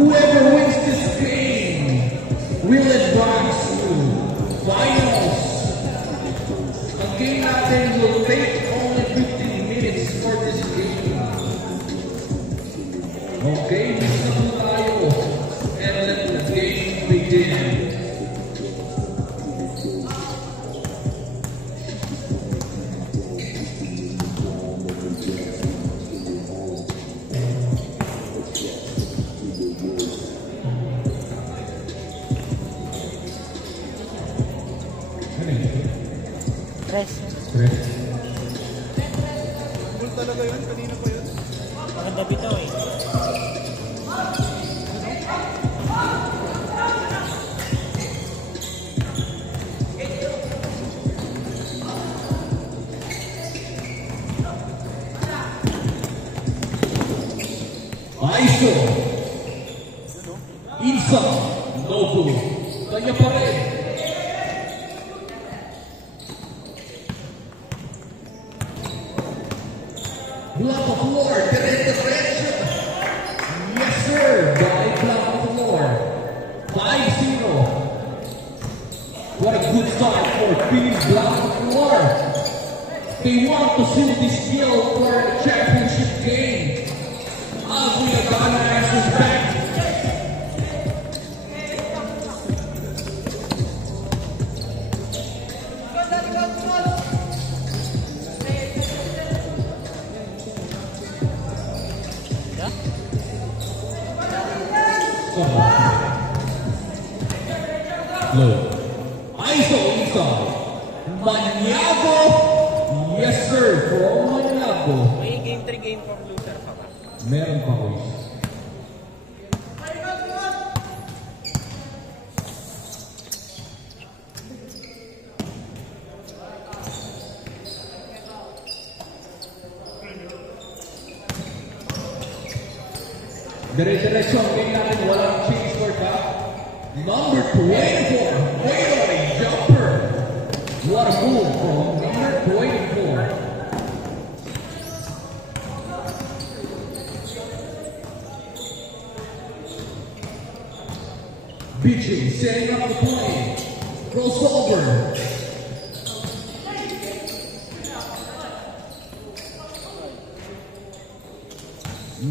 Whoever wins this game will advance to finals. Ang game natin will take only 15 minutes for this game. Okay, mix na po tayo. And let the game begin. Stress. Full talaga yun, kanina pa yun. Maganda bitaw eh. Aiso. Isa. Nobu. Kanya pa rin. Block of floor, diretso. Yes sir, by block of floor. 5-0. What a good start for Team Block of Floor. They want to seal this deal for the championship game. Aguila Ghana is back. Look. Aiso inside. Maniago. Yes sir, from Maniago. May game 3 game from loser pa ba? Meron pa ko. Dire-diretso ang game natin, walang change for that. Number 24, wait on a jumper. What a move from number 24. BJ setting up the play. Crossover.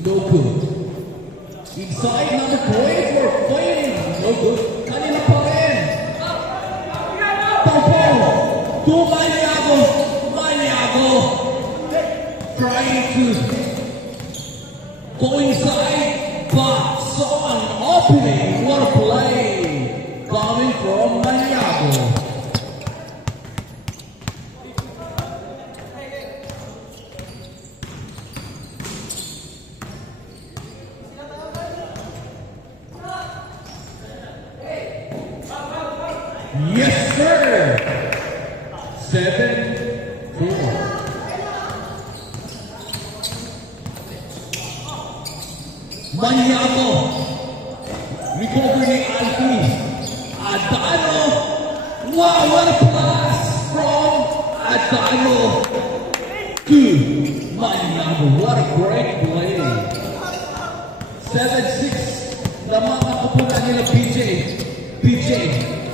No good. Inside number 24, playing. No good. Kanina pa rin. Tampon. To Maniago. Maniago. Trying to go inside, but saw an opening. What a play. Coming from Maniago. Yes, sir. 7-4. Maniago. Recover ni Alpi. Adano. Wow, what a pass from Adano to Maniago. What a great play. 7-6. Namang kapunan nila PJ. PJ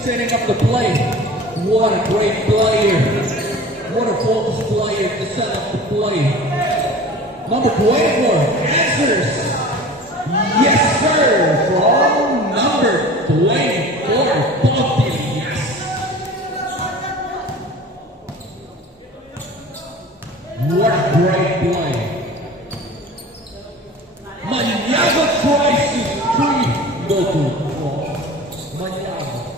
setting up the play. What a great player. What a focused player to set up the play. Number 24 answers. Yes, sir. From number 24, Bobby. Yes. What a great play. Maniago tries to free Goku. Maniago.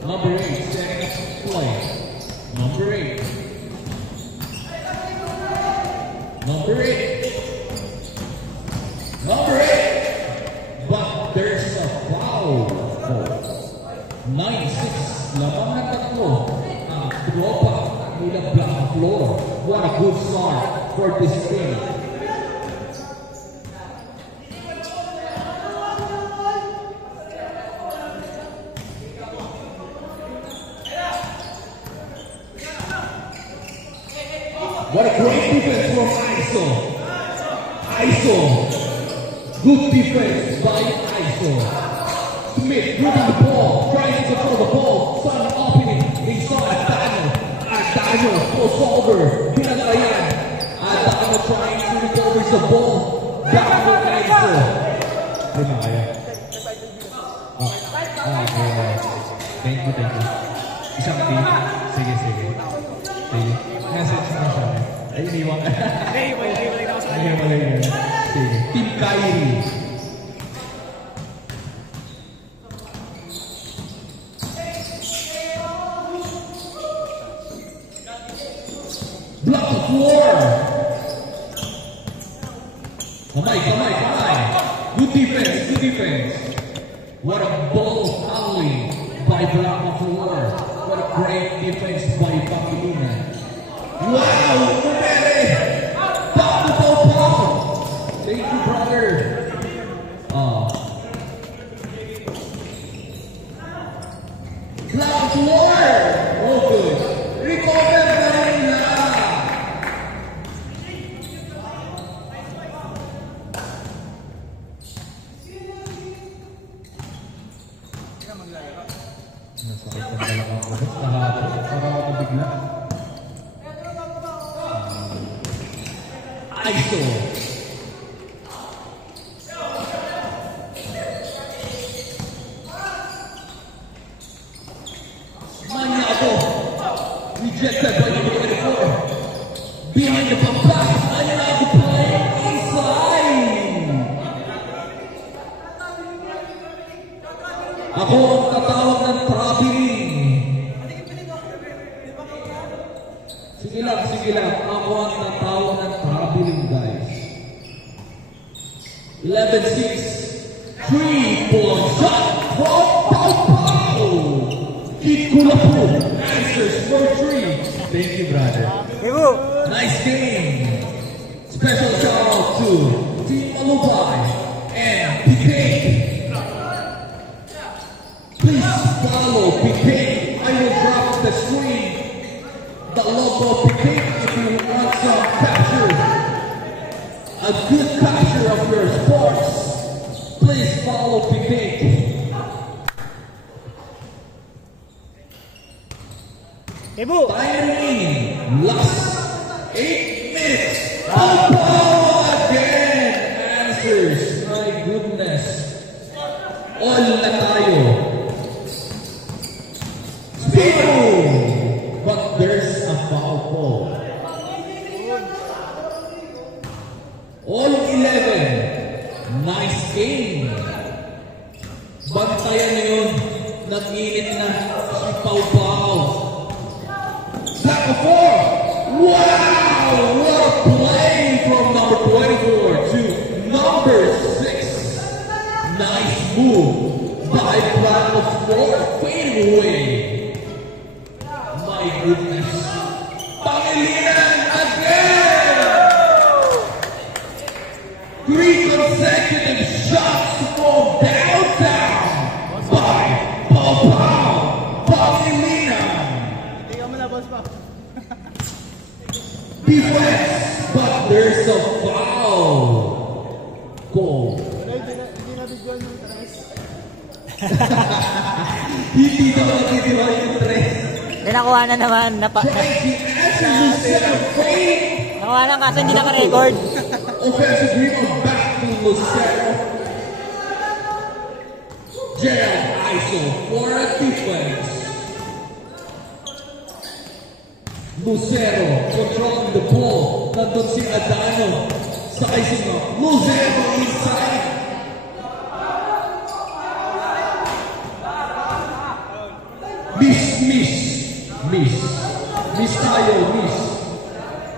Number 8 setting up the play. Number 8. Number 8. Number 8. But there's a foul. 9-6. Lamang na tatlo. Ang tropa nila Block of Floor. What a good start for this game. What a great defense from Aiso. Aiso Good defense by ISO. Smith gripping the ball, trying to control the ball. Sun opening inside Adano. Adano goes over. Pinagayan. Adano trying to recover the ball. Back to ISO. Hindi na kaya. Okay. Thank you. Isang team. Sige. Message na siya. Ay, iniwan ka. Iwalay na ako sa kanya. Iwalay na. Sige. Team Kyrie. Block the floor. Kamay. Good defense. What a ball handling by Block the floor. What a great defense by Pangilinan. Wow! Pumere! Pop the ball! Thank you, brother. Block the floor! Oh, good. Recover Marina! Nasakit ang dalawang oras. Parang ako bigla. ISO. Maniago. Rejected by number 24. Behind the back. Maniago playing inside. Ako ang tatawag ng traveling. Sige lang. Ako ang tatawag ng traveling, guys. 11-6. 3-point shot from Pau. Kid Kulapu answers for 3. Thank you, brother. Nice game. Special shout out to Team Malubay and PK. Please follow PK. I will drop the screen. The logo of PK if you want some capture. A good capture of your sports. Please follow PK. Time remaining. Last 8 minutes. Pau again answers. My goodness. All na tayo. Speedo! But there's a foul call. All 11. Nice game. Bantayan nyo yun. Nag-init na si Pau. Back and forth. Wow! What a play from number 24 to number 6. Nice move by Black of 4. Fade away. My goodness. Pangilinan again! 3 consecutive shots from downtown by Pau. Pangilinan. Defense, but there's a foul. Goal. Hindi na matitiwa yung tres. Nakuha na naman. Nakuha na kasi hindi naka-record. Offensive rebound back to Lucero. Gerald ISO for a defense. Lucero controlling the ball. Nandun si Adano sa icing mo. Lucero inside.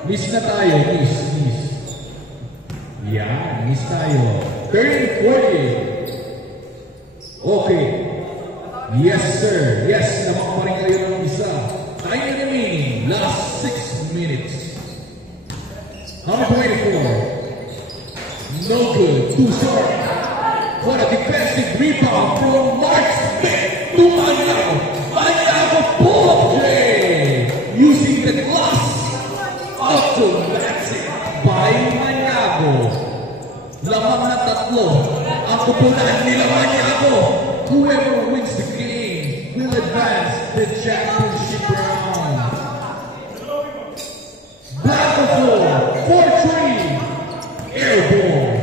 Miss na tayo. Yan, miss tayo. 30-40. Okay. Yes, sir. Yes, naman pa rin kayo ng isa. Time remaining. Last 6 minutes. Number 24. No good. Too short. What a defensive rebound from Mark Smith to Maniago. Maniago pull-up play. Using the glass. Automatic by Maniago. Lamang na 3 tatlo. Ang kupunan nilaman niya ako. Whoever wins the game will advance the championship round. Back of 4-3. Airborne.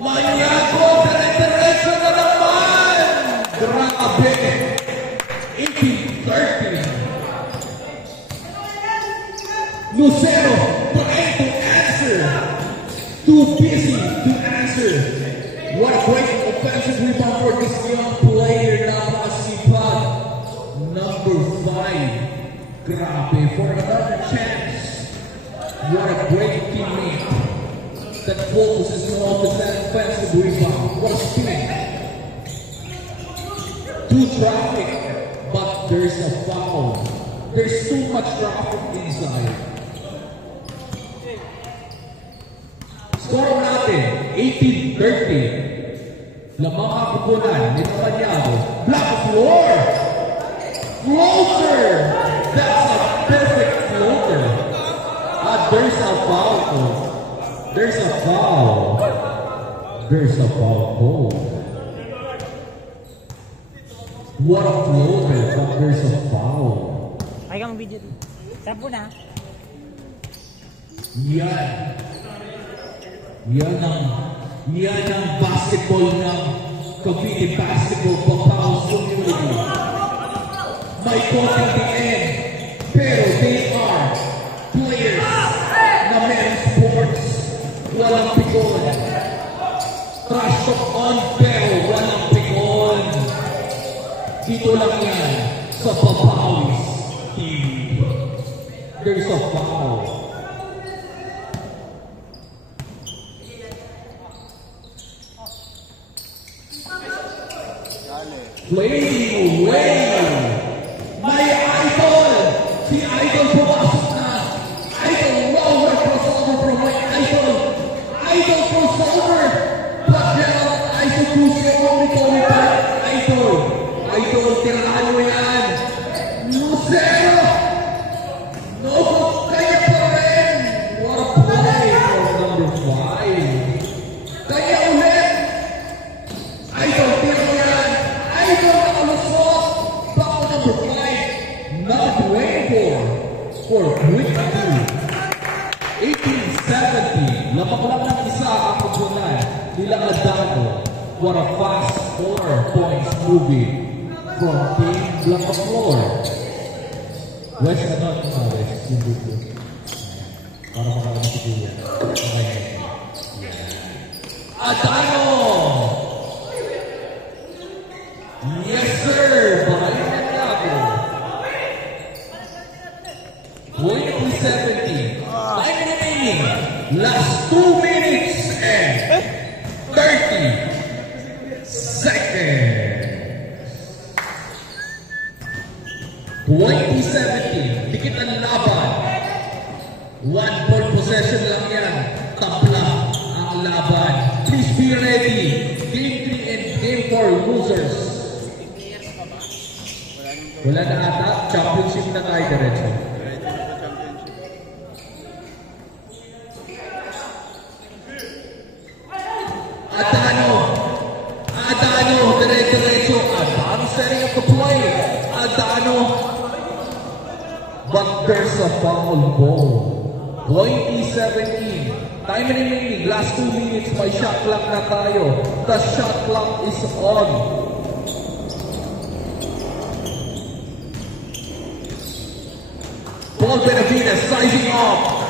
Maniago, dire-diretso na naman. Grabe. 18-13. Lucero, trying to answer. Too busy to answer. What a great offensive rebound for this young player. Napakasipag. Number 5. Grabe, for another chance. What a great teammate that focuses on that offensive rebound. What a spin. Too traffic, but there's a foul. There's too much traffic inside. Score natin, 18-30. Lamang ang kupunan ni Maniago. Black floor! Floater! That's a perfect floater. There's a foul. There's a foul. There's a foul. What a floater, but there's a foul. Ay kang video dito. Sapo na. Yan ang basketball ng Cavite Basketball Papaos Community. May konting din, pero they are players na meron sports. Walang pikon. Trash talk on, pero walang pikon. Dito lang yan sa Papaos team. There's a foul. Playing away. My idol. Si Idol pumasok na. Idol lower crossover from my Idol. Idol crossover. But now, Idol Cusio only going back. Idol. Idol, tirahan mo yan. Lucero. No, kaya pa rin. What a play for number 5. Kaya ulit. Idol, tirahan mo yan. Idol nakalusot. Bako number 5. Not playing for quick 2. 18-70. Lamang lang ng isa ang pagbunan nila Adano. What a fast 4 points moving from Team Black Floor. West na doon mga West. Yung buko. Para makakala si Kuya. Okay. Adano! Yes, sir! Bahay na ako. 20-70. Time remaining. Last 2 minutes and 30 seconds. 20-70. Dikit ang laban. 1 point possession lang yan. Tabla ang laban. Please be ready. Game 3 and Game 4 losers. Wala na ata. Championship na tayo diretso. Adano, diretso. Adano setting up the play. Adano. But there's a foul ball. 20-17. Time remaining. Last 2 minutes. May shot clock na tayo. The shot clock is on. Paul Benavides sizing up.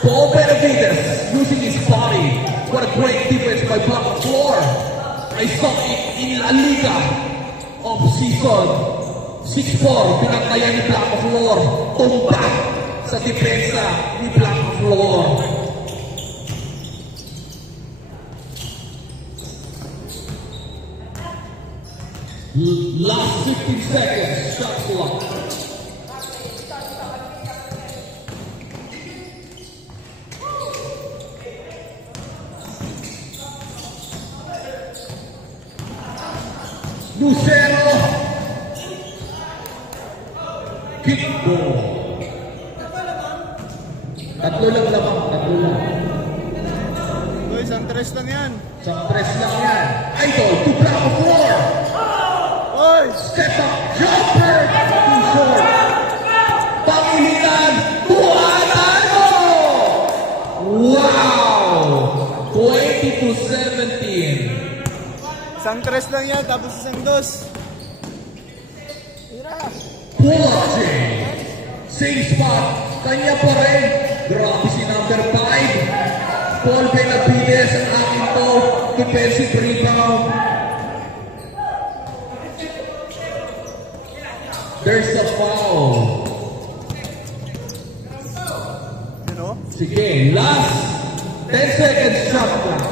Paul Benavides using his body. What a great defense by Black Floor. I saw it in La Liga of season 6-4. Pinantayan ni Black Floor. Tumba sa depensa ni Black Floor. Last 15 seconds. Shot clock. Lucero. Kick ball. Tatlo lang. Isang tres lang yan. Isang press lang yan. Idol to block the floor. Oy! Step up jumper. Too short. Pangilinan. Tuhanano. Wow! 20-17. Isang tres lang yan, tapos isang dos. Pull-up change. Same spot. Kanya pa rin. Grabe si number 5. Paul Benavides ang aking to. Defensive rebound. There's a foul. You know? Sige, last 10 seconds shot clock.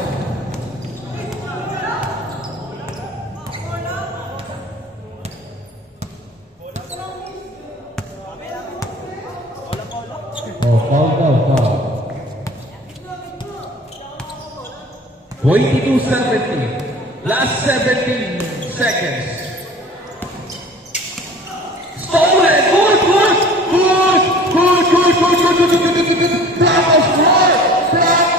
Oh, foul. 22-17. Last 17 seconds. Stolen! Good! Block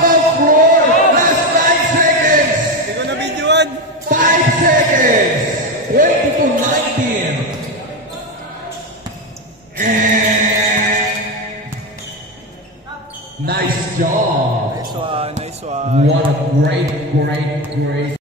of floor! Last 9 seconds! Hindi ko na videoan. 5 seconds! 20-19. Nice job! Nice one. What a great